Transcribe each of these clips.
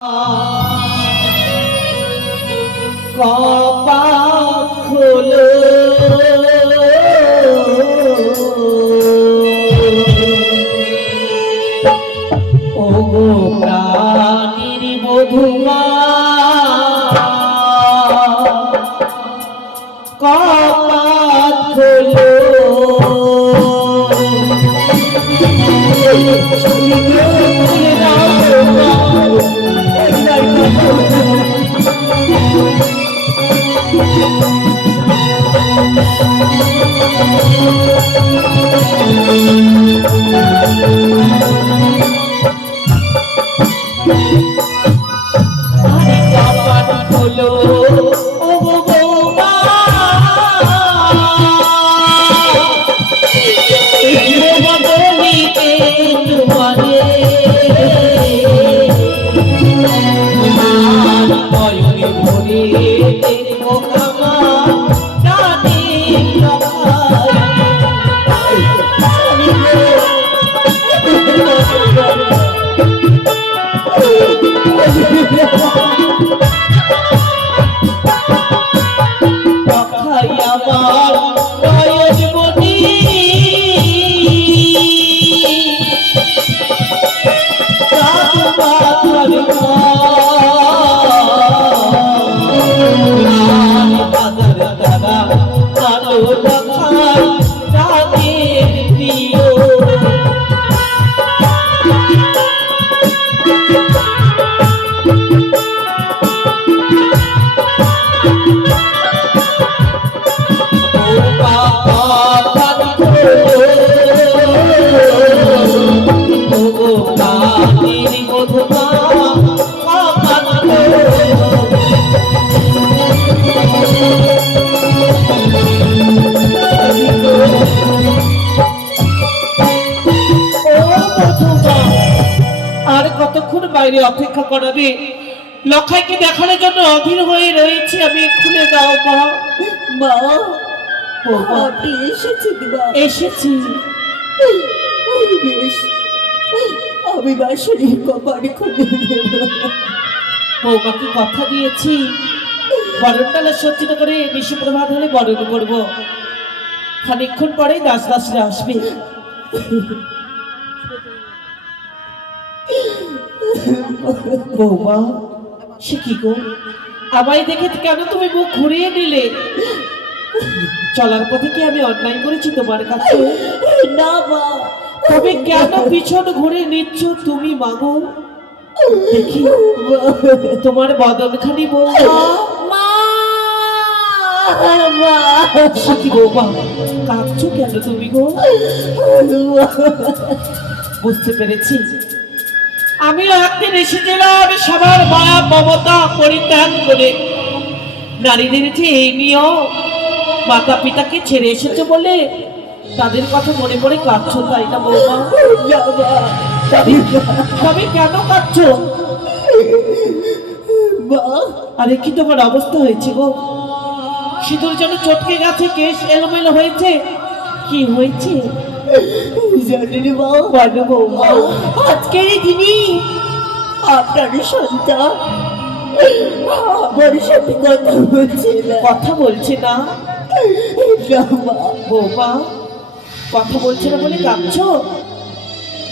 কপাত হলো আপনি এসেছি। বেশ আমি খুলে দেব বৌমাকে কথা দিয়েছি? সজ্জিত করে নিশিপ্রভাত হলে বরণ করব। খানিক্ষণ পরেই দাস দাসরা আসবে। বৌমা সে কি গো? আমায় দেখে কেন তুমি মুখ ঘুরিয়ে নিলে? চলার পথে কি আমি অন্যায় করেছি তোমার কাছে? না মা তবে কেন পিছন ঘুরে নিচ্ছ তুমি মাগো? দেখি তোমার বদনখানি মা। সে কাঁদছো কেন তুমি গো? বুঝতে পেরেছি। একদিন এসেছিলাম সবার মায়া মমতা পরিত্যাগ করে। নারীদের যে এই নিয়ম মাতা পিতাকে ছেড়ে এসেছে বলে তাদের কথা মনে পড়ে কাঁদছো তাই না বৌমা? তবে কেন কাঁদছো? আরে কি তোমার অবস্থা হয়েছে গো? সিঁদুর জন্য চটকে গেছে কেশ এলোমেলো হয়েছে। কি হয়েছে? আজকের দিনই আপনার সন্তান আমার সাথে কথা বলছে না কথা বলছে না? মা কথা বলছে না বলে কাঁদছো?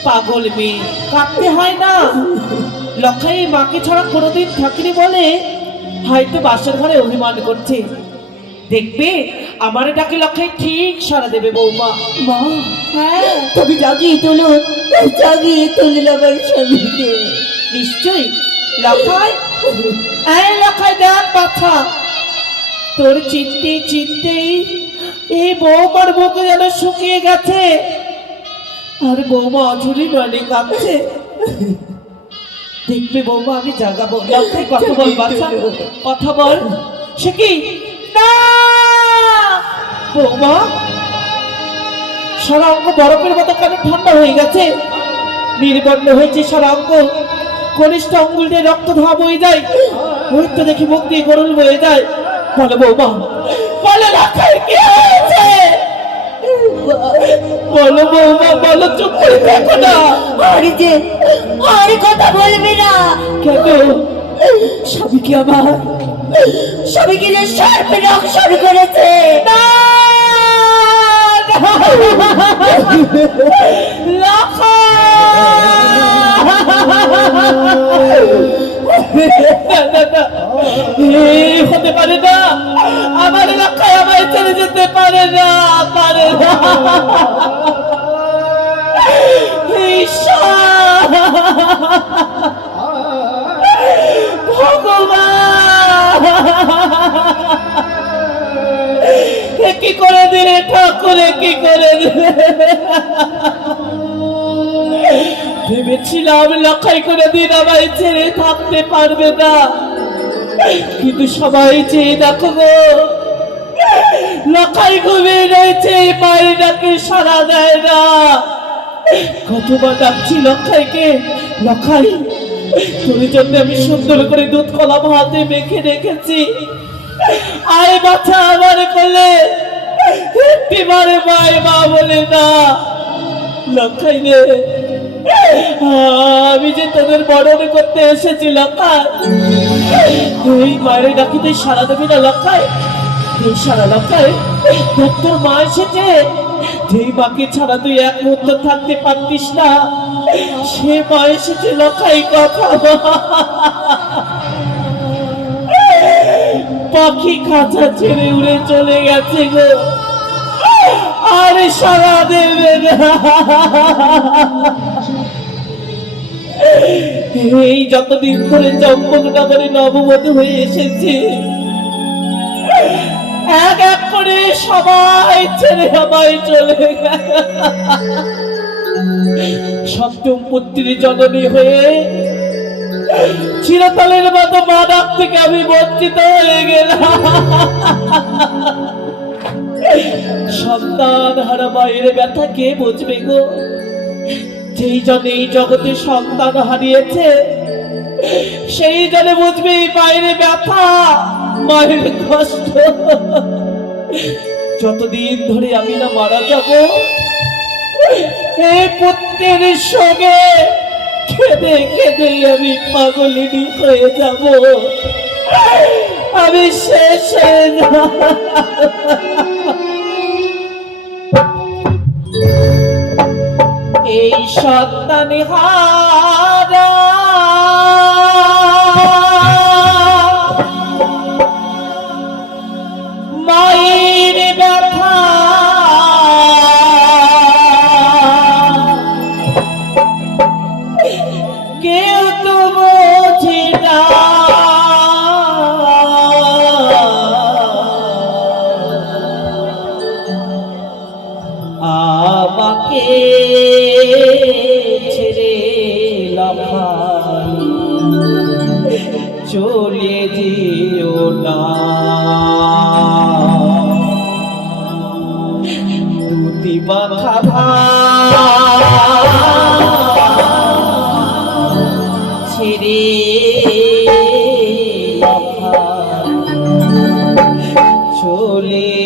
পাগল মেয়ে কাঁদতে হয় না। লক্ষাই মাকে ছাড়া কোনোদিন থাকিনি বলে হয়তো বাসার ঘরে অভিমান করছে। দেখবে আমার ডাকে লক্ষাই ঠিক সারা দেবে বৌমা। মা হ্যাঁ? তবে জাগিয়ে তুলুন জাগিয়ে তুলুন আমার স্বামীকে। নিশ্চয়ই। লক্ষাই? এই লক্ষাই দেখ বাচ্চা তোর চিনতে চিনতেই এই বৌমার বুকে যেন শুকিয়ে গেছে। আর বৌমা অঝুরি নয় কাঁদছে দেখবে বৌমা, আমি জাগাবো। কথা বল বাচ্চা কথা বল। সে কি? বৌমা, সারা অঙ্গ বরফের মতো কেন ঠান্ডা হয়ে গেছে? নির্বন্ধ হয়েছে সারা অঙ্গ। কনিষ্ঠ অঙ্গুল দিয়ে রক্ত ধাপ হয়ে যায়। ওই তো দেখি মুখ দিয়ে গরুল বয়ে যায়। বলে। বৌমা বলে রাখার কি হয়েছে? বলো বৌমা বলো চুপ করে দেখো না। আর যে আর কথা বলবি না। কেন? স্বামী কি আমার? স্বামী কি যে সর্পে রক্ষণ করেছে? না। এই হতে পারে না। আমার এলাকায় আমায় ছেড়ে যেতে পারে না পারে না। কি করে দিলে ঠাকুরে কি করে দিলে? ভেবেছিলাম লক্ষাই করে দিন আমায় ছেড়ে থাকতে পারবে না। কিন্তু সবাই চেয়ে দেখো গো লক্ষাই ঘুমিয়ে রয়েছে, মায়ের ডাকে সারা দেয় না। কতবার ডাকছি লক্ষাইকে লক্ষাই তোর জন্য আমি সুন্দর করে দুধ কলা ভাতে মেখে রেখেছি। আয় বাচ্চা আমার কোলে একটিবারে মায় মা বলে না। লক্ষাই রে আমি যে তোদের বরণ করতে এসেছি এই মায়ের ডাকিতে সারা দেবে না, লক্ষাই। তুই সারা লক্ষাই। দেখ, তোর মা এসেছে। যেই মাকে ছাড়া তুই এক মুহূর্ত থাকতে পারতিস না, সে মা এসেছে, লক্ষাই, কথা পাখি খাঁচা ছেড়ে উড়ে চলে গেছে গো। আরে সারা দেবে না। এই যতদিন ধরে চম্পকনগরে নববধূ হয়ে এসেছে, এক এক করে সবাই ছেড়ে আমায় চলে সপ্তম পুত্রী জননী হয়ে চিরতলের মতো মা ডাক থেকে আমি বঞ্চিত হয়ে গেলাম। সন্তান হারা মায়ের ব্যথা কে বুঝবে গো? যেই জনে এই জগতে সন্তান হারিয়েছে, সেই জনে বুঝবে এই মায়ের ব্যথা, মায়ের কষ্ট। যতদিন ধরে আমি না মারা যাব, এই পুত্রের সঙ্গে কেঁদে কেঁদে আমি পাগলিনী হয়ে যাব। আমি শেষ হয়ে যাব। এই সন্তান হারা। চলে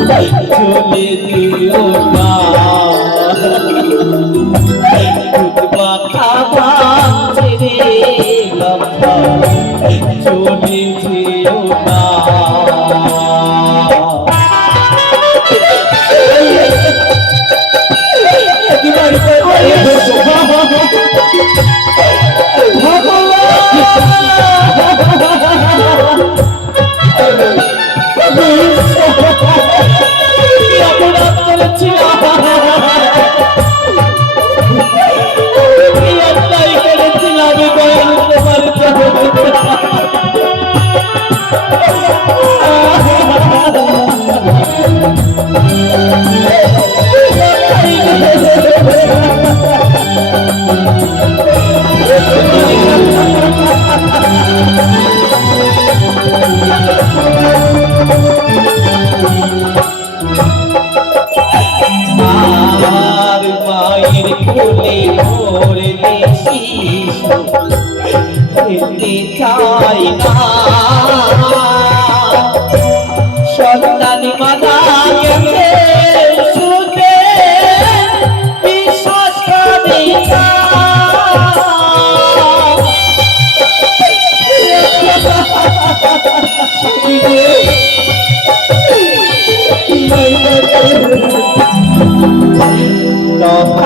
চলে দিও না খাবা ছেড়ে লম্বা ফুটে ভোর বেশি চাই না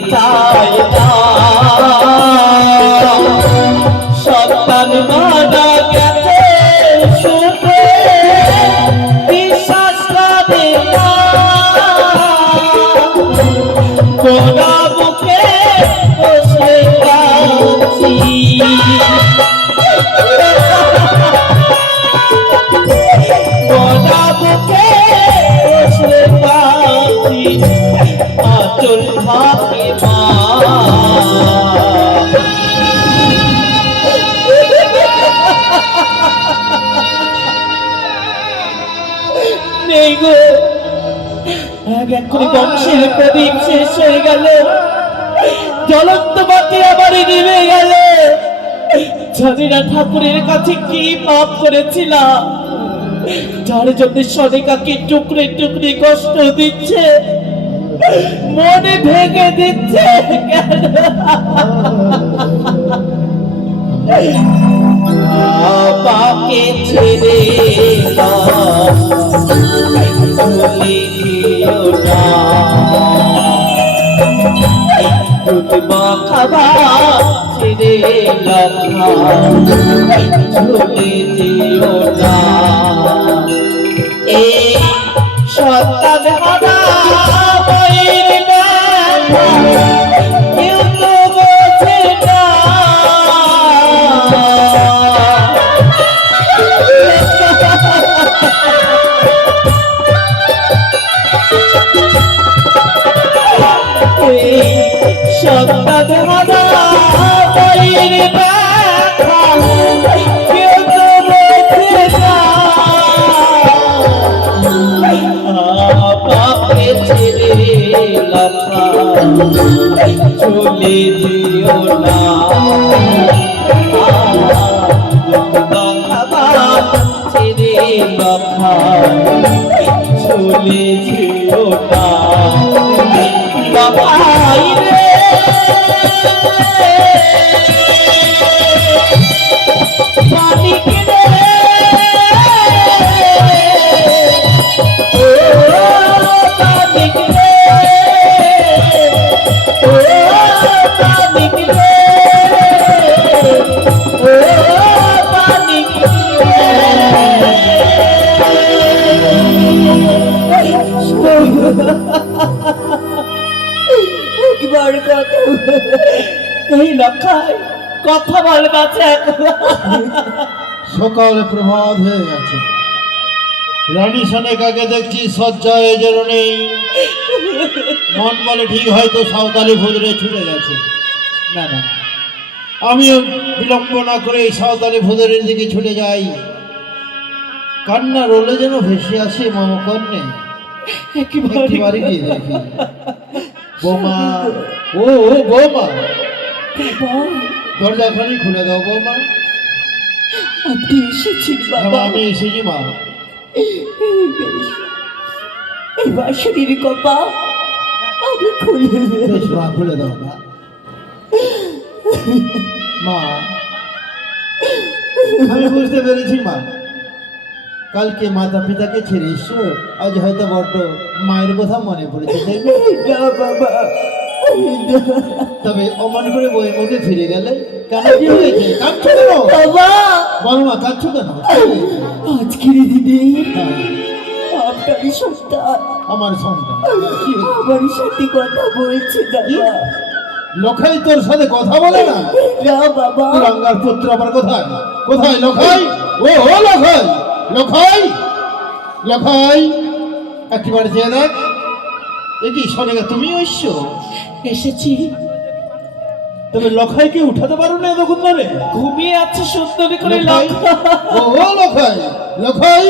খেলতে ঠাকুরের কাছে কি পাপ করেছিলাম? যার জন্য সনিকাকে টুকরে টুকরে কষ্ট দিচ্ছে। মনে ভেঙে দিচ্ছে বাবাকে ছেড়ে দাও। দুধ মাখাবা ছেড়ে লখা ঝুলে দিও না এই চলে দিও না। বাবা ছেড়ে লখা এই লক্ষায় কথা সকালে প্রভাত হয়ে গেছে। রানী দেখছি সজ্জায় যেন নেই। মন বলে ঠিক হয়তো সাঁওতালি ভুদরে ছুটে গেছে। না না। আমিও বিলম্ব না করে এই সাঁওতালি ভুদরের দিকে ছুটে যাই। কান্না রোলে যেন ভেসে আসে মম কন্যে একটি গিয়ে দেখি। বৌমা ও বৌমা। দরজা খানি খুলে দাও বৌমা আপনি এসেছেন হ্যাঁ, বাবা আমি এসেছি মা। এবার শরীর কপা আমি খুলে মা খুলে দাও মা মা আমি বুঝতে পেরেছি মা কালকে মাতা পিতাকে ছেড়ে এসছো আজ হয়তো বড্ড মায়ের কথা মনে পড়েছে না? বাবা। তবে অমান করে বইয়ের মুখে ফিরে গেলে কেন কি হয়েছে? কাঁদছো কেন? বাবা! বল মা কাঁদছো কেন? আজকের দিনে হ্যাঁ, আপনারই সন্তান আমার সন্তান। আমার সাথে কথা বলছে দাদা। লখাই তোর সাথে কথা বলে না? না বাবা। রাঙ্গার পুত্র আবার কোথায়? কোথায় লখাই? ও ও লখাই! লখাই! লখাই! একবার চেয়ে দেখ। এ কি শোনে তুমি ঐশ্য এসেছি। তবে লখাইকে উঠাতে পারো না এতক্ষণ ধরে ঘুমিয়ে আছে সুন্দরী করে লখাই? ও লখাই লখাই।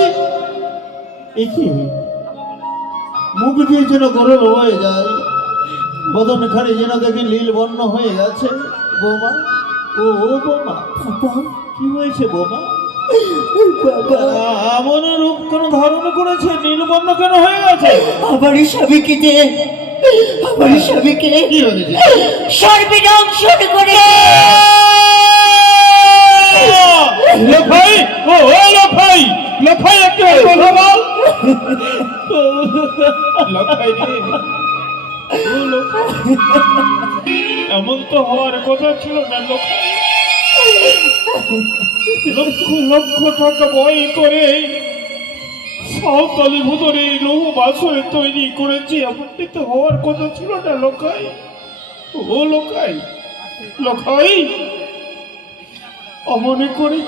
এ কি মুখ দিয়ে যেন গরল হয়ে যায় বদন খানে যেন দেখি নীল বর্ণ হয়ে গেছে। বৌমা ও ও বৌমা কি হয়েছে বৌমা? এমন রূপ কেন ধারণ করেছে নীলবর্ণ কেন হয়ে গেছে? আমার স্বামীকে যে আমার স্বামীকে কি করে। লখাই ও একটু কথা বল। এমন তো হওয়ার কথা ছিল না লখাই লক্ষ লক্ষ টাকা বই করে সাঁওতালি ভুতরে লৌহ বাসরে তৈরি করেছি। এমনটি তো হওয়ার কথা ছিল না, লোকাই। ও লোকাই লোকাই, অমনে করে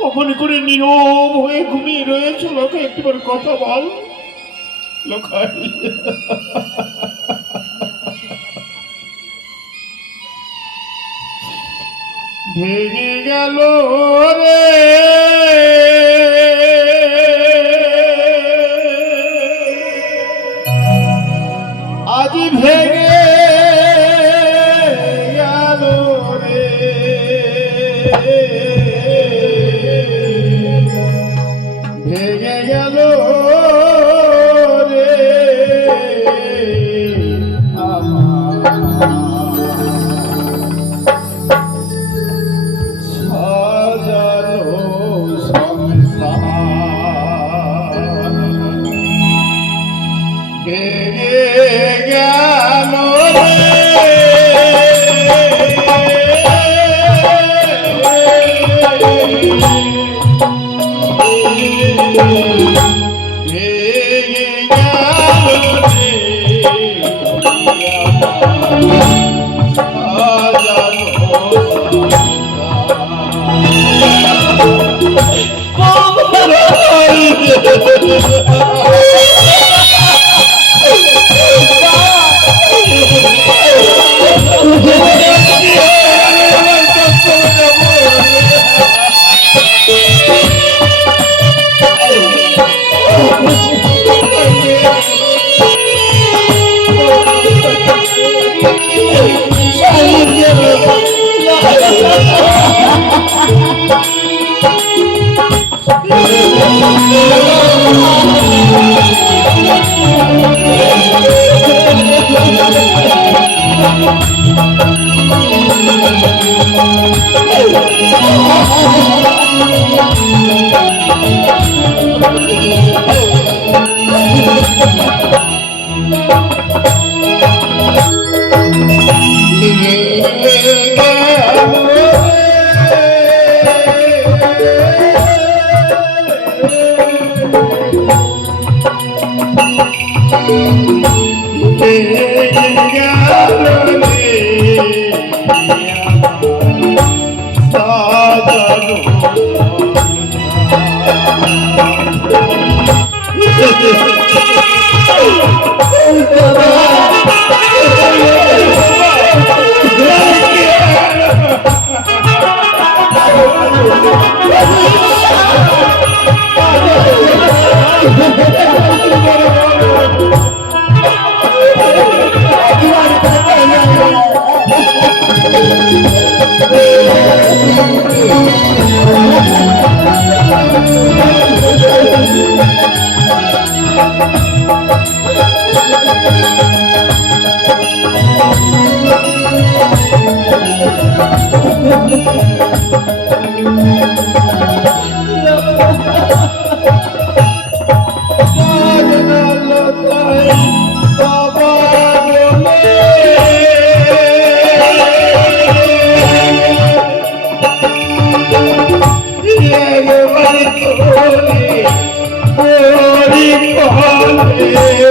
অমনে করে নীরব হয়ে ঘুমিয়ে রয়েছে, লোকাই একটিবার কথা বল, লোকাই। ভেঙে গেল রে। আজ ভেঙে গেল রে। Oh, রে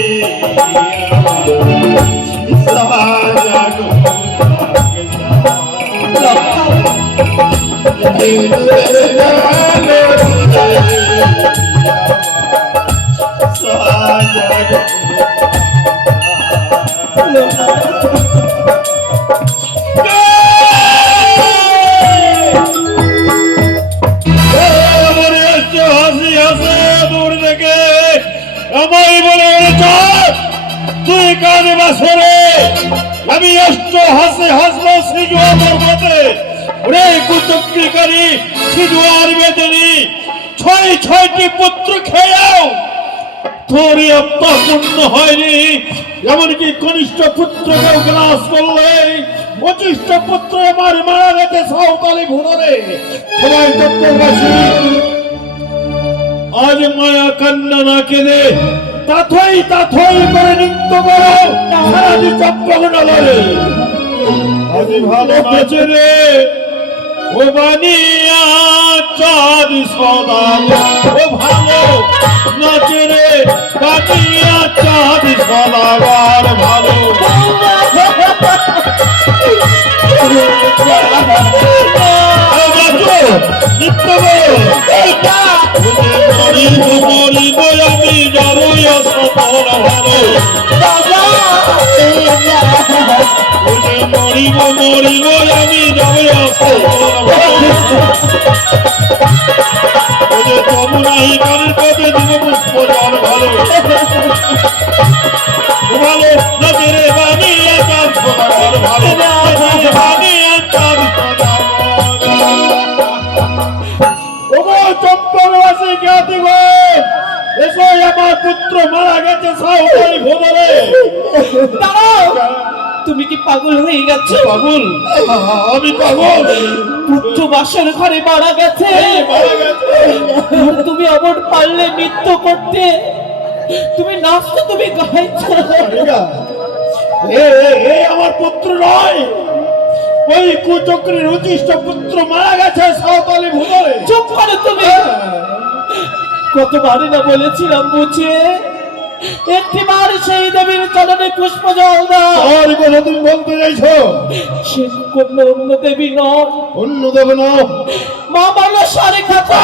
তুই কাঁদে বাসরে আমি অষ্ট হাসে হাসবো সিজুয়া পর্বতে ওরে কুচক্রিকারী সিজুয়ার বেদনী। ছয় ছয়টি পুত্র খেয়াও তোরই আত্মা পূর্ণ হয়নি। এমনকি কনিষ্ঠ পুত্রকেও গ্রাস করলে পঁচিশট পুত্র আমার মারা গেছে সাঁওতালি ভুনরে সবাই আজ মায়া কান্না না কেঁদে তাথই তাথই করে নৃত্য করো। সারাদি চপ্রগণালয়ে আজ ভালো নাচে রে। ও বানিয়া চাঁদ সদা ও ভালো নাচে রে বানিয়া চাঁদ সদাবার ভালো নৃত্য মরিব মরিব আমি যাব ভালো ভালো ওরে তমুনাহি কানের পদে দিব পুষ্প জল ভালো ভালো নজরে বানি আচার সদাগর ভালো নজরে ওগো চম্পলবাসী জ্ঞাতি গো এসো আমার পুত্র মারা গেছে সাহবাই ভোদরে দাঁড়াও তুমি কি পাগল হয়ে গেছো? পাগল? আমি পাগল। পুত্র বাসর ঘরে মারা গেছে। আর তুমি অমর পারলে নৃত্য করতে। তুমি নাচতে তুমি গাইছো। আমার পুত্র নয়। ওই কুচক্রীর উচিষ্ট পুত্র মারা গেছে সাঁওতালি ভুদরে চুপ করো তুমি। কতবারই না বলেছিলাম বুঝে? একটিবার সেই দেবীর চরণে পুষ্প জল দাও। আর কথা তুমি বলতে চাইছো? সে কোন অন্য দেবী নয়। অন্য দেব না মা সারে খাতা